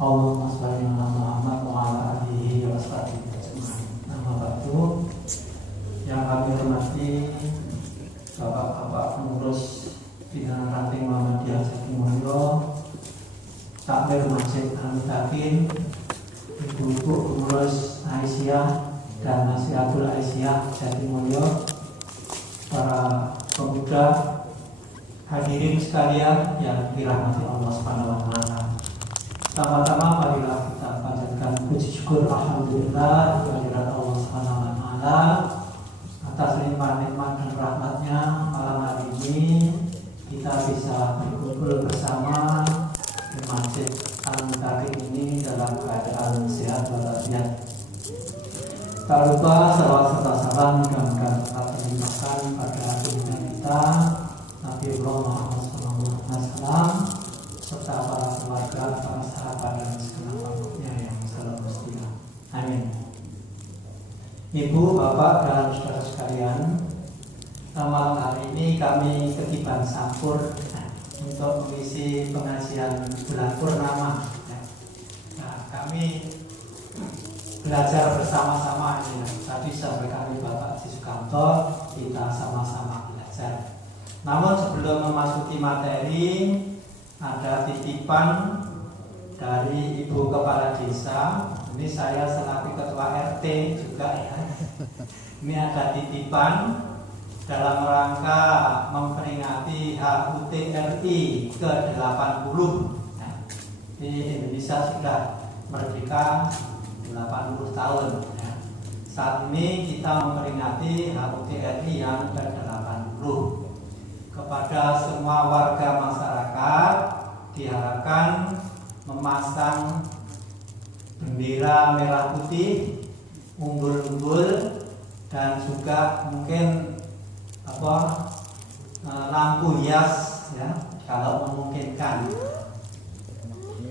Allahumma sholli ala Muhammad wa ala alihi wa sahbihi ajmain. Nama batu yang kami hormati bapak-bapak pengurus pimpinan ranting Muhammadiyah Jatimulyo, takmir Masjid Al-Mutakin, ibu-ibu pengurus Aisyah dan Nasihatul Aisyah Jatimulyo, para pemuda, hadirin sekalian yang dirahmati Allah Subhanahu wa taala. Sama-sama marilah kita panjatkan puji syukur alhamdulillah kehadirat Allah Subhanahu wa taala atas limpahan-limpahan dan rahmatnya. Malam hari ini kita bisa berkumpul bersama di Masjid Al-Mutakin ini dalam keadaan sehat walafiat. Tak lupa salawat serta salam mudah-mudahan tetap terlimpahkan pada junjungan kita Nabi Muhammad SAW serta para keluarga, para sahabat dan segenap makhluknya yang selalu setia. Amin. Ibu, bapak dan saudara sekalian, malam hari ini kami ketiban sampur untuk mengisi pengajian bulan purnama. Nah, kami belajar bersama-sama ini. Tadi sampai kami Bapak Sukamto, kita sama-sama belajar. Namun sebelum memasuki materi, ada titipan dari Ibu Kepala Desa. Ini saya selaku Ketua RT juga ya. Ini ada titipan dalam rangka memperingati HUT RI ke-80. Nah, di Indonesia sudah merdeka 80 tahun ya. Saat ini kita memperingati HUT RI yang ke-80. Kepada semua warga masyarakat diharapkan memasang bendera merah putih, umbul-umbul, dan juga mungkin lampu hias ya, kalau memungkinkan.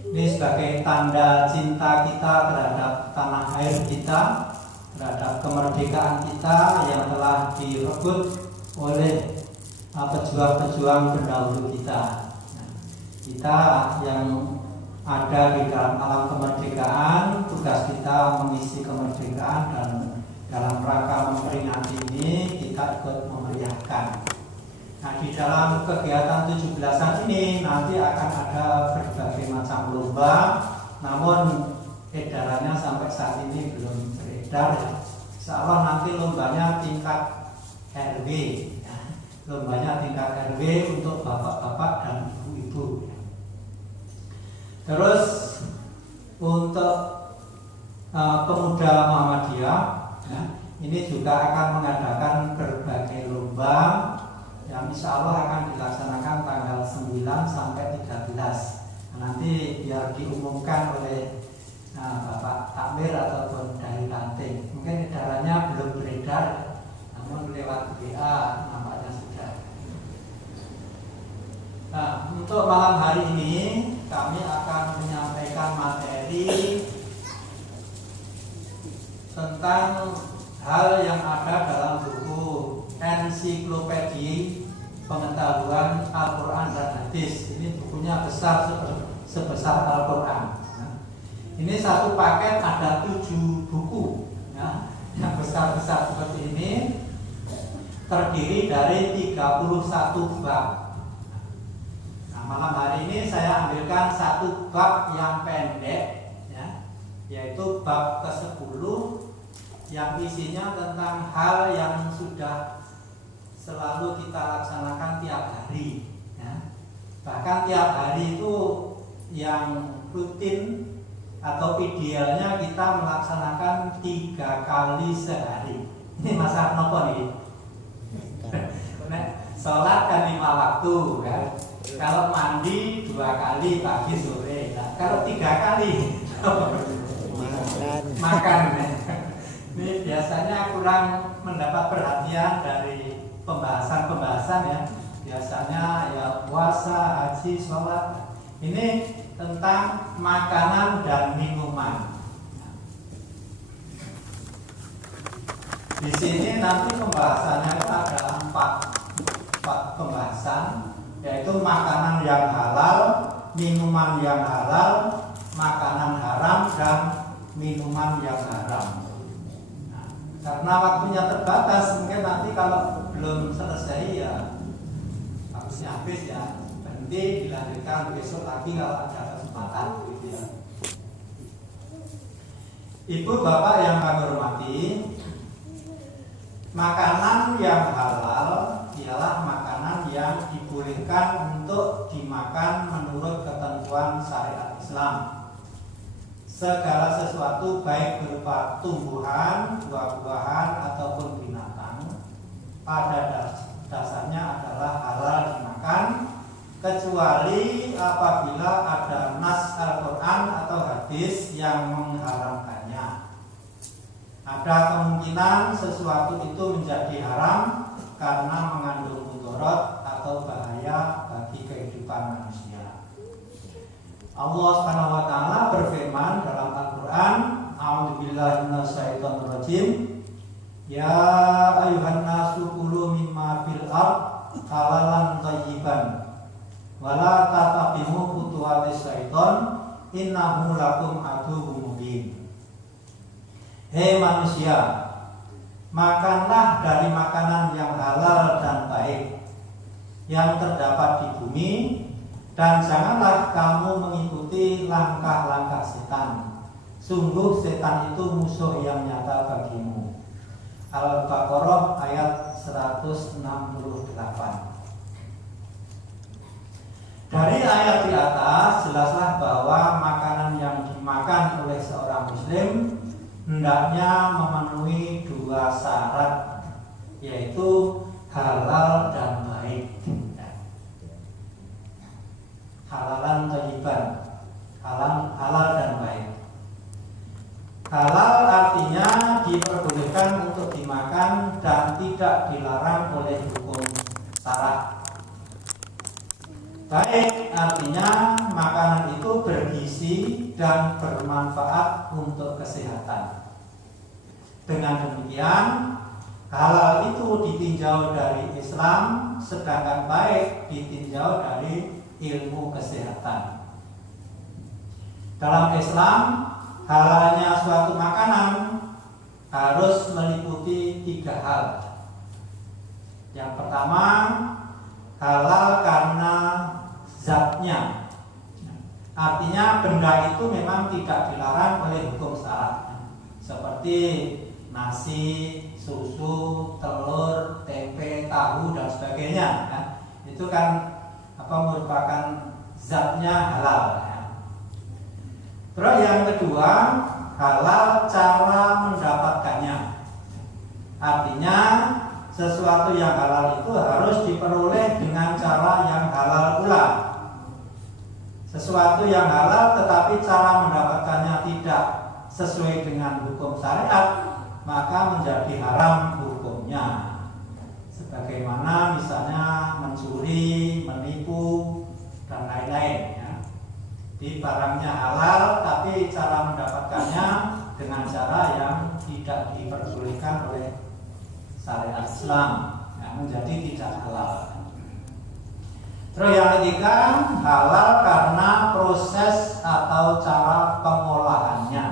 Ini sebagai tanda cinta kita terhadap tanah air kita, terhadap kemerdekaan kita yang telah direbut oleh pejuang-pejuang pendahulu kita. Nah, kita yang ada di dalam alam kemerdekaan, tugas kita mengisi kemerdekaan, dan dalam rangka memperingati ini kita ikut memeriahkan. Nah, di dalam kegiatan 17-an ini nanti akan ada berbagai macam lomba, namun edarannya sampai saat ini belum beredar ya. Insya Allah nanti lombanya tingkat RW ya. Lombanya tingkat RW untuk bapak-bapak dan ibu-ibu. Terus untuk pemuda Muhammadiyah ya, ini juga akan mengadakan berbagai lomba yang insya Allah akan dilaksanakan tanggal 9 sampai 13. Nanti biar diumumkan oleh Bapak Takmir ataupun dari ranting. Mungkin edarannya belum beredar, namun lewat WA nampaknya sudah. Nah, untuk malam hari ini kami akan menyampaikan materi tentang hal yang ada dalam buku Ensiklopedia Pengetahuan Al-Quran dan Hadis. Ini bukunya besar sebesar Al-Quran. Ini satu paket ada 7 buku ya, yang besar-besar seperti ini, terdiri dari 31 bab. Nah, malam hari ini saya ambilkan satu bab yang pendek ya, yaitu bab ke-10 yang isinya tentang hal yang sudah selalu kita laksanakan tiap hari ya. Bahkan tiap hari itu yang rutin atau idealnya kita melaksanakan 3 kali sehari. Ini masalah nopo nih. Sholat kan 5 waktu kan. Kalau mandi 2 kali pagi sore. Nah, kalau 3 kali makan. Ini biasanya kurang mendapat perhatian dari pembahasan ya. Biasanya ya puasa, haji, sholat. Ini tentang makanan dan minuman. Di sini nanti pembahasannya itu ada empat pembahasan, yaitu makanan yang halal, minuman yang halal, makanan haram, dan minuman yang haram. Nah, karena waktunya terbatas, mungkin nanti kalau belum selesai ya habis ya, berhenti dilanjutkan besok lagi kalau ada kesempatan gitu ya. Ibu bapak yang kami hormati, makanan yang halal ialah makanan yang dibolehkan untuk dimakan menurut ketentuan syariat Islam. Segala sesuatu baik berupa tumbuhan, buah-buahan ataupun binatang pada dasarnya adalah halal dimakan, kecuali apabila ada nas Al-Quran atau hadis yang mengharamkannya. Ada kemungkinan sesuatu itu menjadi haram karena mengandung mudarat atau bahaya bagi kehidupan manusia. Allah Subhanahu wa taala berfirman dalam Al-Qur'an, A'udzubillahi minasyaitonirrajim. Ya ayuhan nasu kulu mimma fil ard halalan thayyiban wala tatabi'u khutuwatis syaiton innahu lakum aduwwum mubin. Hei manusia, makanlah dari makanan yang halal dan baik yang terdapat di bumi, dan janganlah kamu mengikuti langkah-langkah setan. Sungguh setan itu musuh yang nyata bagimu. Al-Baqarah ayat 168. Dari ayat di atas jelaslah bahwa makanan yang dimakan oleh seorang muslim hendaknya memenuhi dua syarat, yaitu halal dan baik. Halalan thayyiban, halal dan baik. Halal artinya diperbolehkan untuk dimakan dan tidak dilarang oleh hukum syarak. Baik artinya makanan itu bergizi dan bermanfaat untuk kesehatan. Dengan demikian, halal itu ditinjau dari Islam, sedangkan baik ditinjau dari ilmu kesehatan. Dalam Islam, halalnya suatu makanan harus meliputi 3 hal. Yang pertama, halal karena zatnya, artinya benda itu memang tidak dilarang oleh hukum syarak, seperti nasi, susu, telur, tempe, tahu dan sebagainya. Itu kan merupakan zatnya halal. Terus yang kedua, halal cara mendapatkannya, artinya sesuatu yang halal itu harus diperoleh dengan cara yang halal pula. Sesuatu yang halal tetapi cara mendapatkannya tidak sesuai dengan hukum syariat, maka menjadi haram hukumnya. Sebagaimana misalnya mencuri, menipu, dan lain-lain ya. Di barangnya halal tapi cara mendapatkannya dengan cara yang tidak diperbolehkan oleh syariat Islam, ya, menjadi tidak halal. Terus yang ketiga, halal karena proses atau cara pengolahannya.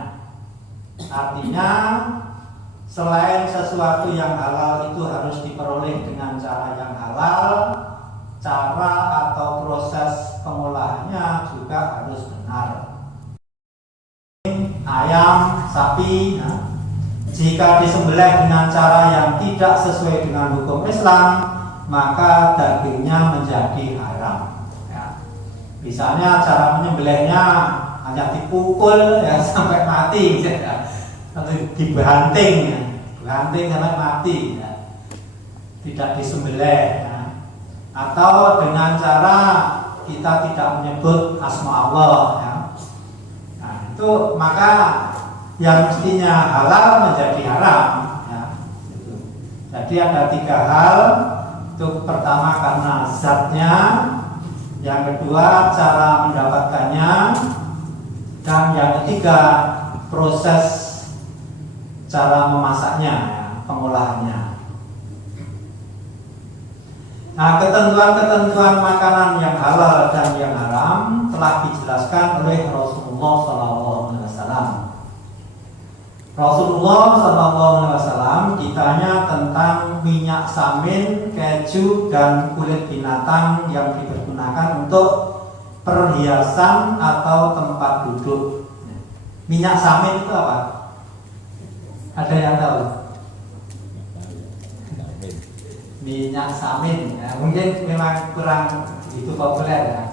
Artinya selain sesuatu yang halal itu harus diperoleh dengan cara yang halal, cara atau proses pengolahannya juga harus benar. Ayam, sapi, ya, jika disembelih dengan cara yang tidak sesuai dengan hukum Islam, maka dagingnya menjadi haram. Ya. Misalnya cara menyembelihnya hanya dipukul ya, sampai mati, ya. Atau dibanting, ya. Banting sampai mati, ya. Tidak disembelih, ya. Atau dengan cara kita tidak menyebut asma Allah, ya. Nah, itu maka yang mestinya halal menjadi haram, ya. Jadi ada 3 hal. Itu pertama karena zatnya, yang kedua cara mendapatkannya, dan yang ketiga proses cara memasaknya, ya. pengolahannya. Nah, ketentuan-ketentuan makanan yang halal dan yang haram telah dijelaskan oleh Rasulullah SAW. Rasulullah SAW ditanya tentang minyak samin, keju, dan kulit binatang yang dipergunakan untuk perhiasan atau tempat duduk. Minyak samin itu apa? Ada yang tahu? Minyak samin, ya, mungkin memang kurang begitu populer ya.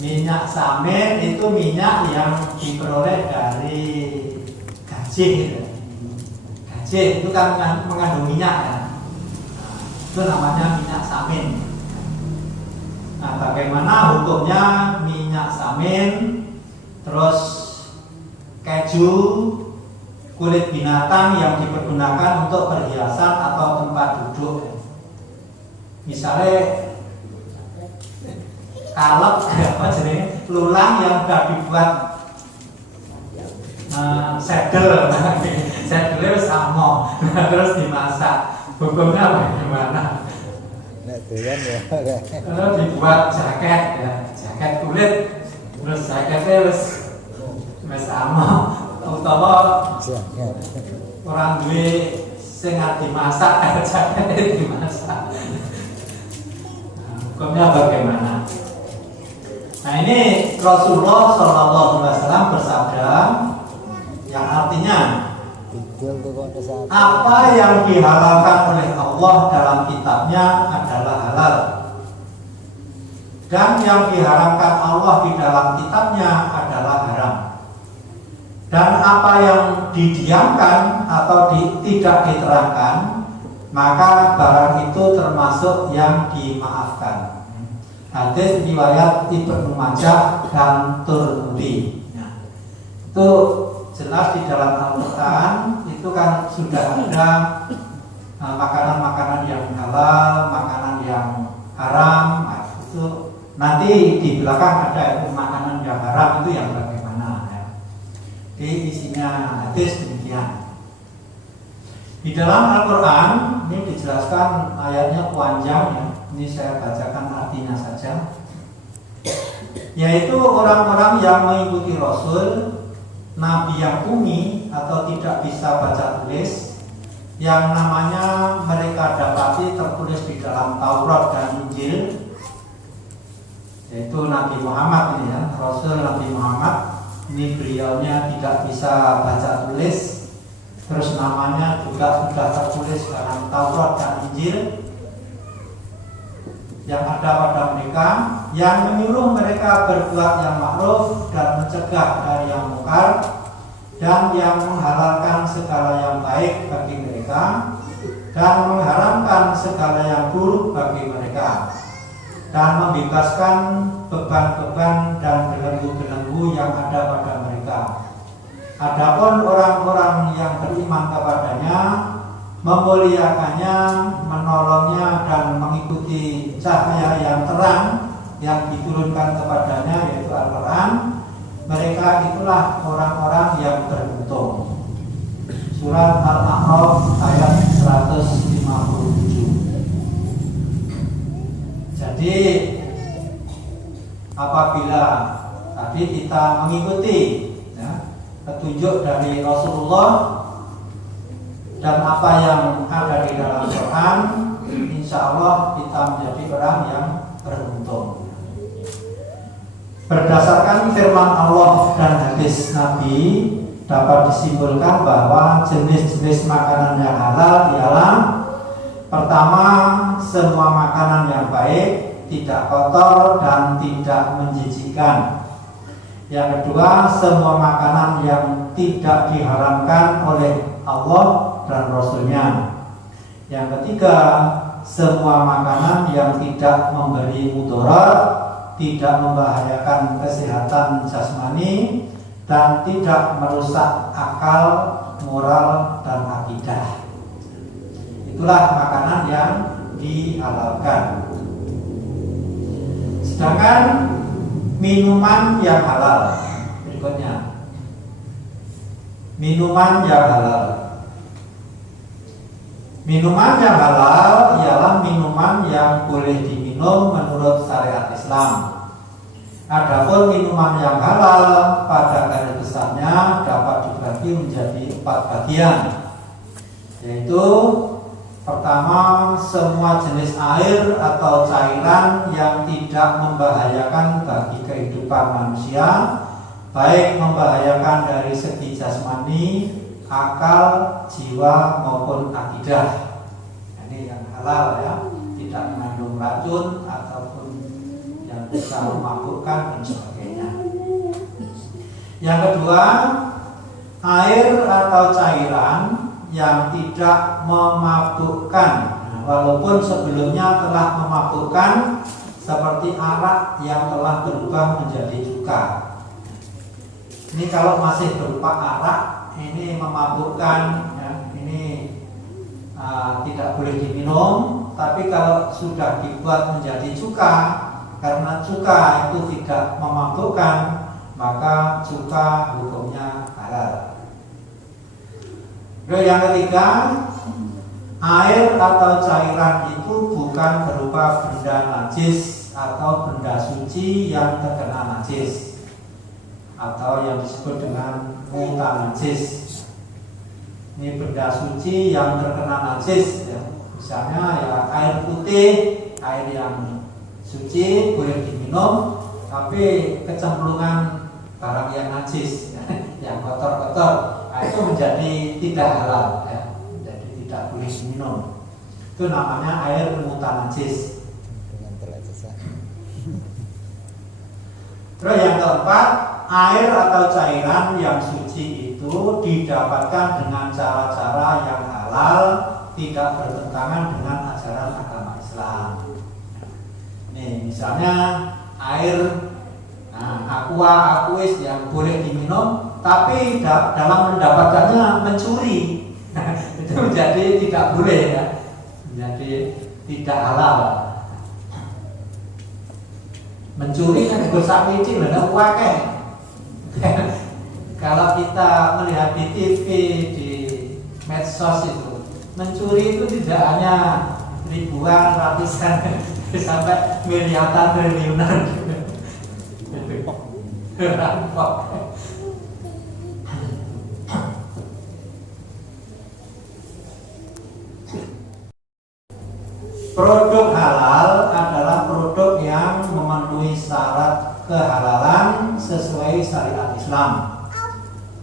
Minyak samin itu minyak yang diperoleh dari gajih gitu. Gajih itu kan mengandung minyak ya. Nah, itu namanya minyak samin. Nah, bagaimana hukumnya minyak samin, terus keju, kulit binatang yang dipergunakan untuk perhiasan atau tempat duduk? Misalnya kalep apa jenis lulang yang sudah dibuat sedel, sedelnya sama, terus dimasak, hukumnya bagaimana? Kalau dibuat jaket, ya, jaket kulit, terus jaketnya harus sama, utawa orang duwe sing dimasak, jaketnya dimasak. Hukumnya bagaimana? Nah, ini Rasulullah SAW bersabda yang artinya apa yang dihalalkan oleh Allah dalam kitabnya adalah halal, dan yang diharamkan Allah di dalam kitabnya adalah haram. Dan apa yang didiamkan atau tidak diterangkan, maka barang itu termasuk yang dimaafkan. Hadis riwayat Ibnu Majah dan Tirmidzi. Nah, itu jelas di dalam Al-Quran itu kan sudah ada makanan-makanan yang halal, makanan yang haram. Nah, itu nanti di belakang ada makanan yang haram itu yang bagaimana ya. Di isinya hadis demikian. Di dalam Al-Quran ini dijelaskan ayatnya panjang ya. Ini saya bacakan artinya saja. Yaitu orang-orang yang mengikuti Rasul, Nabi yang umi atau tidak bisa baca tulis, yang namanya mereka dapati tertulis di dalam Taurat dan Injil, yaitu Nabi Muhammad ini ya, Rasul Nabi Muhammad. Ini beliaunya tidak bisa baca tulis, terus namanya juga sudah tertulis dalam Taurat dan Injil. Yang ada pada mereka, yang menyuruh mereka berbuat yang ma'ruf dan mencegah dari yang mungkar, dan yang menghalalkan segala yang baik bagi mereka dan mengharamkan segala yang buruk bagi mereka, dan membebaskan beban-beban dan belenggu-belenggu yang ada pada mereka. Adapun orang-orang yang beriman kepadanya, memuliakannya, menolongnya, dan mengikuti cahaya yang terang yang diturunkan kepadanya, yaitu Al-Quran, mereka itulah orang-orang yang beruntung. Surat Al-A'raf ayat 157. Jadi apabila tadi kita mengikuti ya, petunjuk dari Rasulullah dan apa yang ada di dalam Quran, insya Allah kita menjadi orang yang beruntung. Berdasarkan firman Allah dan hadis Nabi, dapat disimpulkan bahwa jenis-jenis makanan yang halal ialah: pertama, semua makanan yang baik, tidak kotor dan tidak menjijikkan. Yang kedua, semua makanan yang tidak diharamkan oleh Allah dan Rasulnya. Yang ketiga, semua makanan yang tidak memberi mudarat, tidak membahayakan kesehatan jasmani, dan tidak merusak akal, moral, dan akidah. Itulah makanan yang dihalalkan. Sedangkan minuman yang halal, berikutnya minuman yang halal. Minuman yang halal ialah minuman yang boleh diminum menurut syariat Islam. Adapun minuman yang halal pada garis besarnya dapat dibagi menjadi 4 bagian, yaitu pertama, semua jenis air atau cairan yang tidak membahayakan bagi kehidupan manusia, baik membahayakan dari segi jasmani, akal, jiwa maupun akidah. Ini yang halal ya, tidak mengandung racun ataupun yang bisa memabukkan dan sebagainya. Yang kedua, air atau cairan yang tidak memabukkan, walaupun sebelumnya telah memabukkan, seperti arak yang telah berubah menjadi cuka. Ini kalau masih berupa arak, ini memabukkan ya, ini tidak boleh diminum. Tapi kalau sudah dibuat menjadi cuka, karena cuka itu tidak memabukkan, maka cuka hukumnya halal. Yang ketiga, air atau cairan itu bukan berupa benda najis atau benda suci yang terkena najis, atau yang disebut dengan muta najis. Ini benda suci yang terkena najis ya. Misalnya ya air putih, air yang suci boleh diminum, tapi kecemplungan barang yang najis ya, yang kotor-kotor, itu menjadi tidak halal ya, jadi tidak boleh diminum. Itu namanya air muta najis. Terus yang keempat, air atau cairan yang suci itu didapatkan dengan cara-cara yang halal, tidak bertentangan dengan ajaran agama Islam. Nih misalnya air aquis yang boleh diminum, tapi dalam mendapatkannya mencuri, itu menjadi tidak boleh ya, menjadi tidak halal. Mencuri kan dosa kecil, ada uangnya. Kalau kita melihat di TV, di medsos itu, mencuri itu tidak hanya ribuan, ratusan, sampai miliaran, triliunan. Rampok. Produk halal adalah produk yang memenuhi syarat kehalalan sesuai syariat Islam.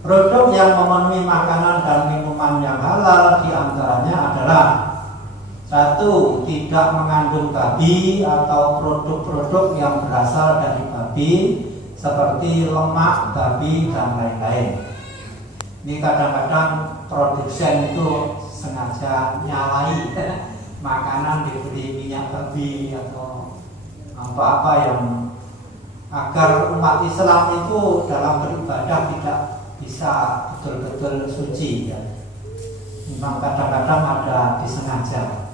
Produk yang memenuhi makanan dan minuman yang halal diantaranya adalah: 1. Tidak mengandung babi atau produk-produk yang berasal dari babi seperti lemak babi dan lain-lain. Ini kadang-kadang produsen itu sengaja nyalai makanan diberi minyak babi atau apa-apa yang agar umat Islam itu dalam beribadah tidak bisa betul-betul suci ya. Memang kadang-kadang ada disengaja.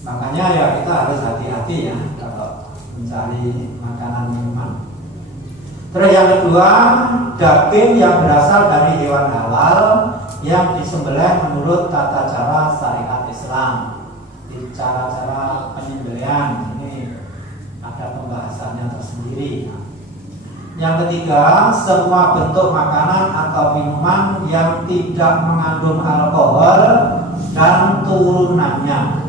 Makanya ya kita harus hati-hati ya kalau mencari makanan minuman. Terus yang kedua, daging yang berasal dari hewan halal yang disembelih menurut tata cara syariat Islam. Di cara-cara penyembelihan ini ada pembahasannya tersendiri. Yang ketiga, semua bentuk makanan atau minuman yang tidak mengandung alkohol dan turunannya.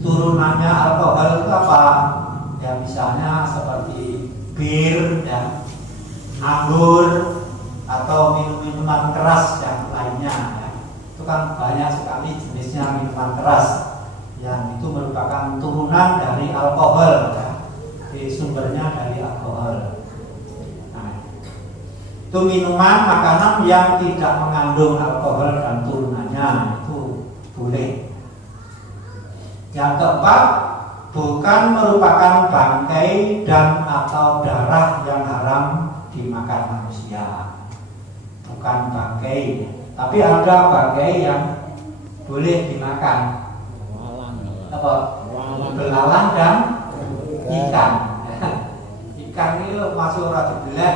Turunannya alkohol itu apa? Ya misalnya seperti bir ya, anggur atau minuman keras yang lainnya ya. Itu kan banyak sekali jenisnya minuman keras yang itu merupakan turunan dari alkohol ya. Jadi sumbernya dari alkohol. Nah, itu minuman makanan yang tidak mengandung alkohol dan turunannya itu boleh. Yang keempat, bukan merupakan bangkai dan atau darah yang haram dimakan manusia. Bukan bangkai, tapi ada bangkai yang boleh dimakan. Apa? Belalang dan ikan. Ikan itu masuk ratu belah,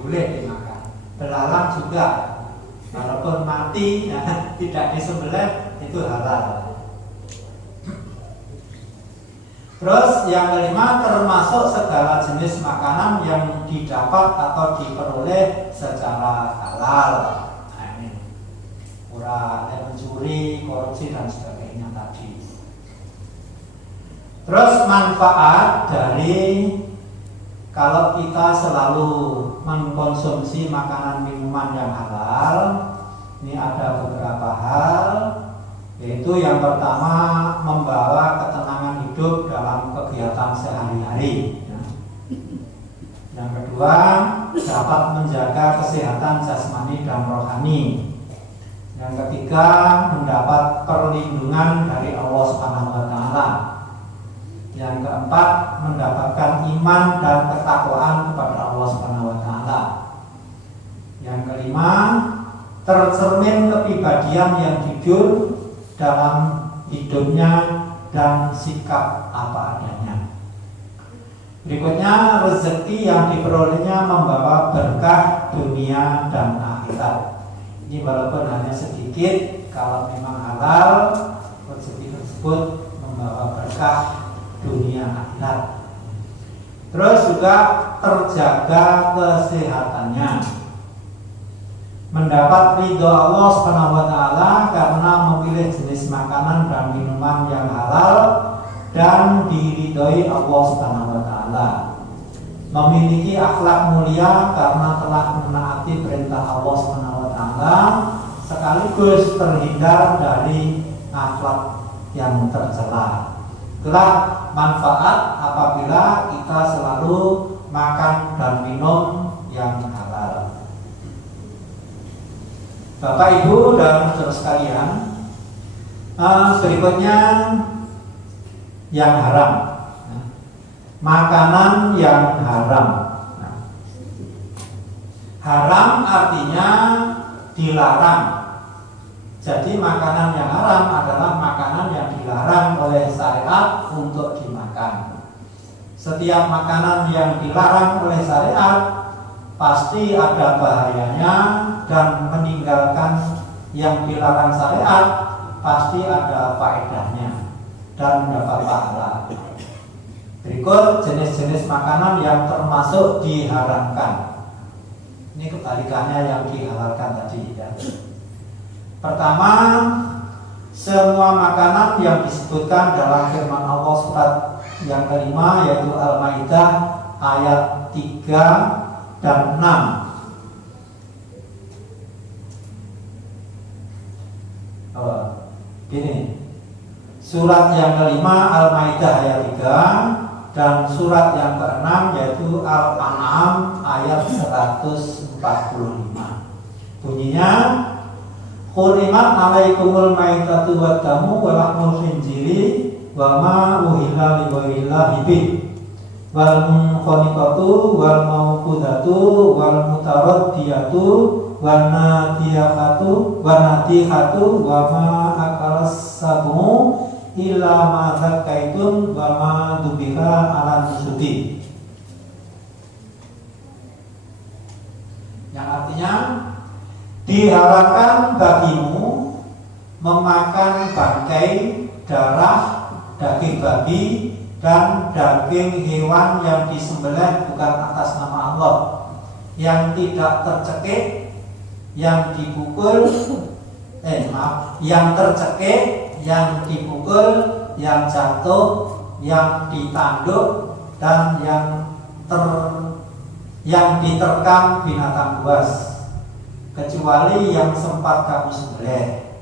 boleh dimakan. Belalang juga. walaupun mati ya, tidak disembelih itu halal. Terus yang kelima, termasuk segala jenis makanan yang didapat atau diperoleh secara halal. Nah ini ora mencuri, korupsi dan sebagainya tadi. Terus manfaat dari kalau kita selalu mengkonsumsi makanan minuman yang halal, ini ada beberapa hal, yaitu yang pertama membawa ketenangan hidup dalam kegiatan sehari-hari. Yang kedua, dapat menjaga kesehatan jasmani dan rohani. Yang ketiga, mendapat perlindungan dari Allah Subhanahu wa taala. Yang keempat, mendapatkan iman dan ketakwaan kepada Allah Subhanahu wa taala. Yang kelima, tercermin kepribadian yang jujur dalam hidupnya dan sikap apa adanya. Berikutnya, rezeki yang diperolehnya membawa berkah dunia dan akhirat. Ini walaupun hanya sedikit, kalau memang halal, rezeki tersebut membawa berkah dunia akhirat. Terus juga terjaga kesehatannya, mendapat ridho Allah Subhanahu wa taala karena memilih jenis makanan dan minuman yang halal dan diridhoi Allah Subhanahu wa taala. Memiliki akhlak mulia karena telah menaati perintah Allah Subhanahu wa taala, sekaligus terhindar dari akhlak yang tercela. Itulah manfaat apabila kita selalu makan dan minum yang halal. Bapak Ibu dan saudara sekalian, berikutnya yang haram. Makanan yang haram. Haram artinya dilarang. Jadi makanan yang haram adalah makanan yang dilarang oleh syariat untuk dimakan. Setiap makanan yang dilarang oleh syariat pasti ada bahayanya, dan meninggalkan yang dilarang syariat pasti ada faedahnya dan mendapat pahala. Berikut jenis-jenis makanan yang termasuk diharamkan. Ini kebalikannya yang dihalalkan tadi ya. Pertama, semua makanan yang disebutkan dalam firman Allah surat yang kelima, yaitu Al-Maidah ayat 3 dan 6. Gini, surat yang kelima Al-Maidah ayat 3 dan surat yang ke-6 yaitu Al-An'am ayat 145. Bunyinya, Hurimat alaikumul maitatu wa damu wa lahmul khinziri wa ma uhilla li ghairillah bih wal munkhaniqatu wal mawqudatu wal mutaraddiyatu wan nadihatu wa ma akalas sabu illa ma zakaitun wa ma dubiha ala nusubi. Yang artinya, diharamkan bagimu memakan bangkai, darah, daging babi, dan daging hewan yang disembelih bukan atas nama Allah, yang tidak tercekik, yang dipukul, yang tercekik, yang dipukul, yang jatuh, yang ditanduk, dan yang diterkam binatang buas, kecuali yang sempat kamu sembelih,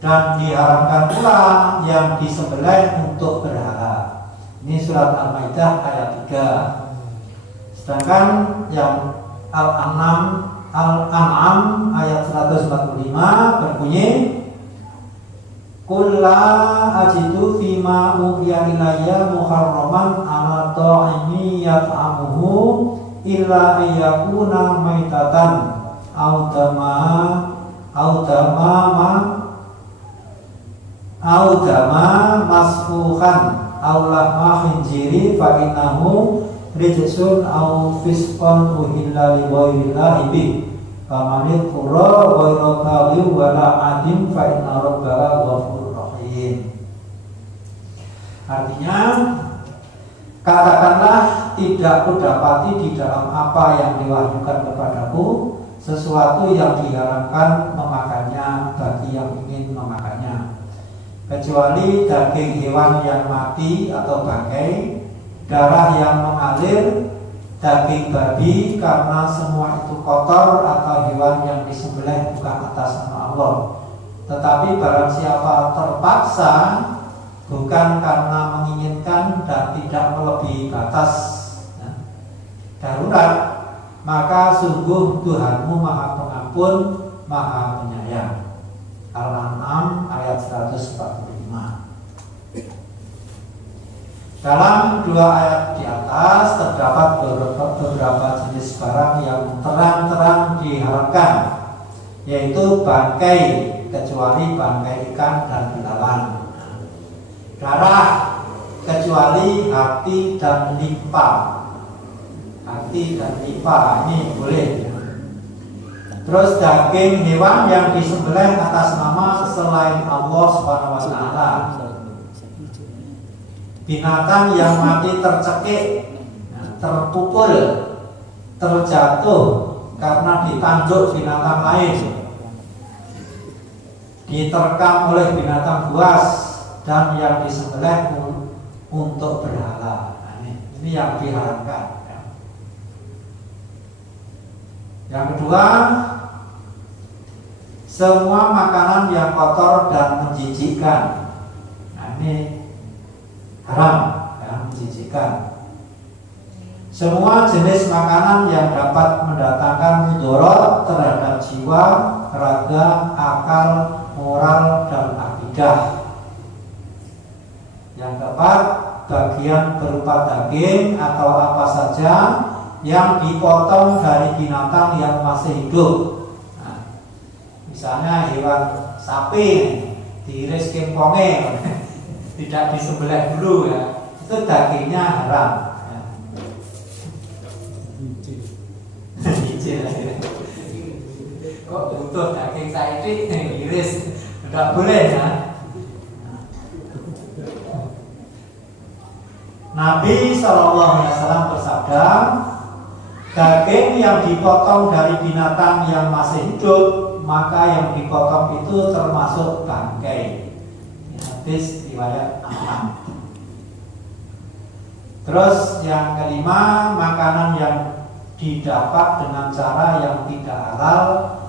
dan diharamkan pula yang disembelih untuk berhala. Ini surat Al-Maidah ayat 3. Sedangkan yang Al-An'am ayat 145 berbunyi, Qul la ajidu fima uhiya ilayya muharraman ala ta'imi yat'amuhu illa ayyakuna maitatan au dama masfuhan au lahma khinziri fa innahu rijsun au fisqan uhilla li ghairillah bih Famanil qura ghairu baghi wala adim fa inna rabbaka ghafurur rahim. Artinya, katakanlah tidak kudapati di dalam apa yang diwahyukan kepadaku sesuatu yang diharamkan memakannya bagi yang ingin memakannya, kecuali daging hewan yang mati atau bangkai, darah yang mengalir, daging babi, karena semua itu kotor, atau hewan yang disembelih bukan atas nama Allah. Tetapi barang siapa terpaksa bukan karena menginginkan dan tidak melebihi batas darurat, maka sungguh Tuhanmu Maha Pengampun, Maha Penyayang. Al-An'am ayat 145. Dalam dua ayat di atas terdapat beberapa jenis barang yang terang-terang diharamkan, yaitu bangkai kecuali bangkai ikan dan belalang, darah kecuali hati dan limpa. Hati dan limpa ini boleh. Terus daging hewan yang disembelih atas nama selain Allah Subhanahu wa taala, binatang yang mati tercekik, terpukul, terjatuh karena ditanduk binatang lain, diterkam oleh binatang buas, dan yang disembelih untuk berhala. Ini yang diharamkan. Yang kedua, semua makanan yang kotor dan menjijikkan. Ini haram, menjijikkan. Semua jenis makanan yang dapat mendatangkan mudarat terhadap jiwa, raga, akal, moral, dan akidah. Yang keempat, bagian berupa daging atau apa saja yang dipotong dari binatang yang masih hidup. Misalnya hewan sapi diiris kempongnya, tidak disembelih dulu ya, itu dagingnya haram. Kok butuh daging sapi diiris, tidak boleh ya. Nabi SAW bersabda, daging yang dipotong dari binatang yang masih hidup, maka yang dipotong itu termasuk bangkai. Hadis riwayat Ahmad. Terus yang kelima, makanan yang didapat dengan cara yang tidak halal,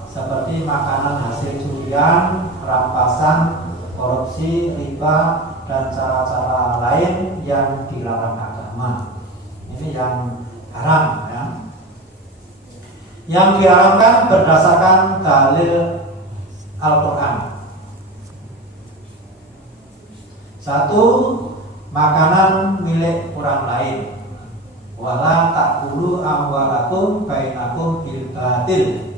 seperti makanan hasil curian, rampasan, korupsi, riba, dan cara-cara lain yang dilarang agama. Ini yang haram ya. Yang diharamkan berdasarkan dalil Al-Quran. Satu, makanan milik orang lain. Wala ta'kulu amwalakum bainakum bil batil.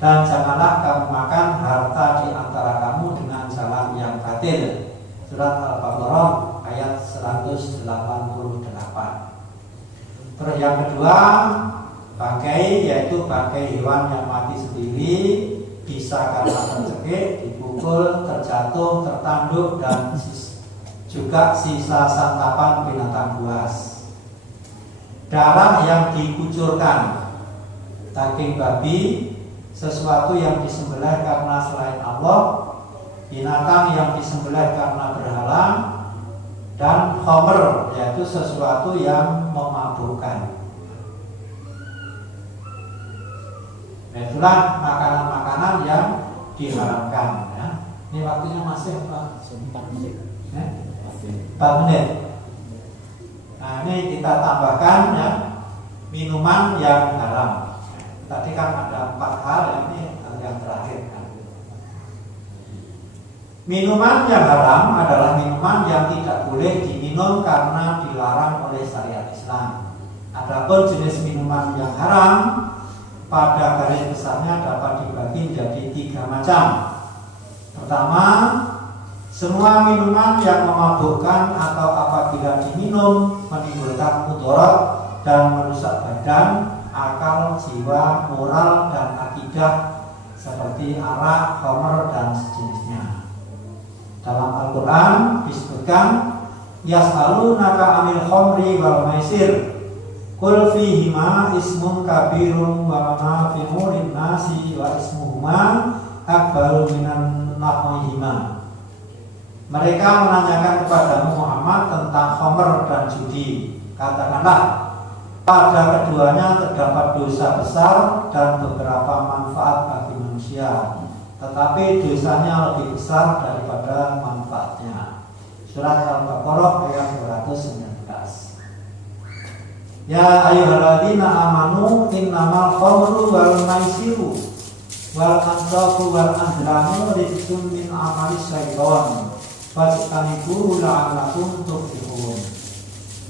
Dan janganlah kamu makan harta di antara kamu dengan jalan yang batil. Surat Al-Baqarah ayat 188. Terus yang kedua, bangkai, yaitu bangkai hewan yang mati sendiri, bisa karena tercekik, dipukul, terjatuh, tertanduk, dan juga sisa santapan binatang buas. Darah yang dikucurkan, daging babi, sesuatu yang disembelih karena selain Allah, binatang yang disembelih karena berhala, dan khamr, yaitu sesuatu yang memabukkan. Itulah makanan-makanan yang diharamkan ya. Ini waktunya masih apa? 4 menit. 4 menit. Nah, ini kita tambahkan ya, minuman yang haram. Tadi kan ada 4 hal, ini yang terakhir kan. Minuman yang haram adalah minuman yang tidak boleh diminum karena dilarang oleh syariat Islam. Adapun jenis minuman yang haram pada garis besarnya dapat dibagi menjadi 3 macam. Pertama, semua minuman yang memabukkan atau apabila diminum menimbulkan mudarat dan merusak badan, akal, jiwa, moral, dan akidah lidah seperti arak, khamr dan sejenisnya. Dalam Al-Quran disebutkan yas'alunaka 'anil khamri wal maisir qul fihima ismun kabirun wa manafi'u lin-nasi wa ismuhuma akbaru minan naf'ihima. Mereka menanyakan kepadamu Muhammad tentang khamr dan judi. Katakanlah, pada keduanya terdapat dosa besar dan beberapa manfaat bagi manusia, tetapi dosanya lebih besar daripada manfaatnya. Surat Al-Baqarah ayat 219. Ya ayyuhalladzina amanu innamal khamru wal maisiru wal ansabu wal azlamu rijsun min amalis syaitan fastanibu la'allakum tuflihun.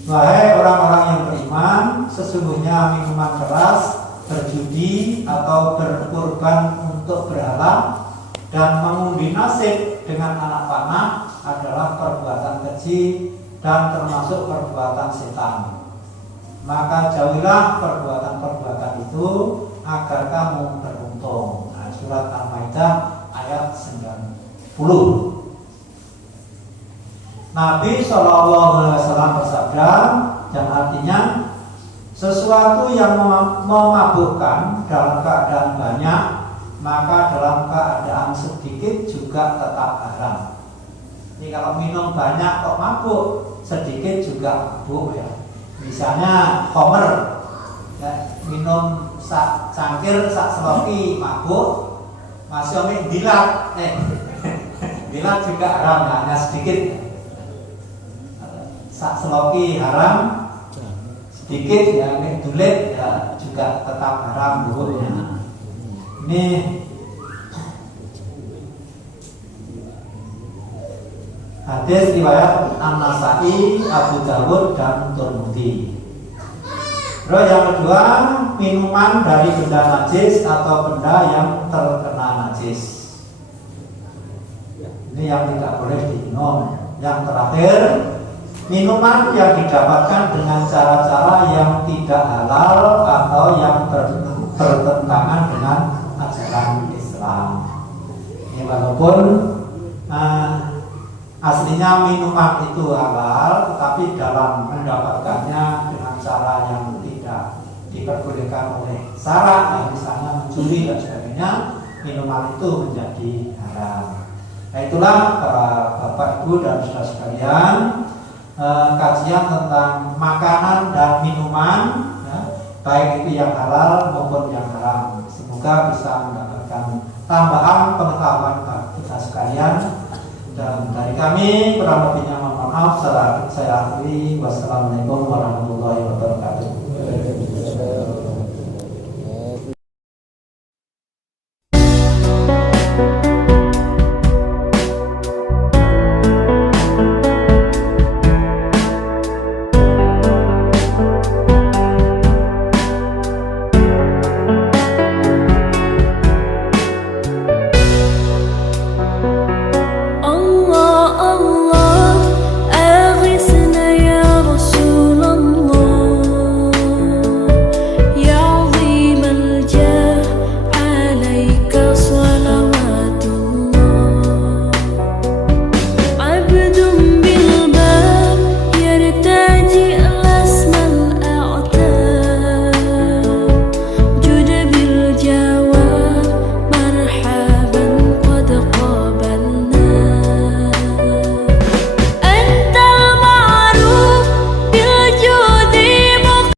Wahai orang-orang yang beriman, sesungguhnya minuman keras, berjudi atau berkurban untuk berhala dan mengundi nasib dengan anak panah adalah perbuatan keji dan termasuk perbuatan setan. Maka jauhilah perbuatan-perbuatan itu agar kamu beruntung. Nah, surat Al-Maidah ayat 90. Nabi SAW bersabda, yang artinya sesuatu yang memabukkan dalam keadaan banyak, maka dalam keadaan sedikit juga tetap haram. Jadi kalau minum banyak kok mabuk, sedikit juga mabuk ya. Misalnya khamr, ya, minum sak cangkir, sak seloki mabuk, masih omik dilat, dilat juga haram, hanya sedikit. Sak seloki haram, sedikit ya, dulit ya juga tetap haram hukumnya. Ini hadis riwayat An-Nasa'i, Abu Dawud dan Tirmidzi. Terus yang kedua, minuman dari benda najis atau benda yang terkena najis. Ini yang tidak boleh diminum. Yang terakhir, minuman yang didapatkan dengan cara-cara yang tidak halal atau yang bertentangan dengan ajaran Islam. Ini walaupun aslinya minuman itu halal, tetapi dalam mendapatkannya dengan cara yang tidak diperbolehkan oleh syarak, ya, misalnya mencuri dan sebagainya, minuman itu menjadi haram. Nah, itulah Bapak Ibu dan saudara sekalian, kajian tentang makanan dan minuman, ya, baik itu yang halal maupun yang haram. Semoga bisa mendapatkan tambahan pengetahuan kita sekalian. Dan dari kami kurang lebihnya mohon maaf. Saya akhiri. Wassalamualaikum warahmatullahi wabarakatuh.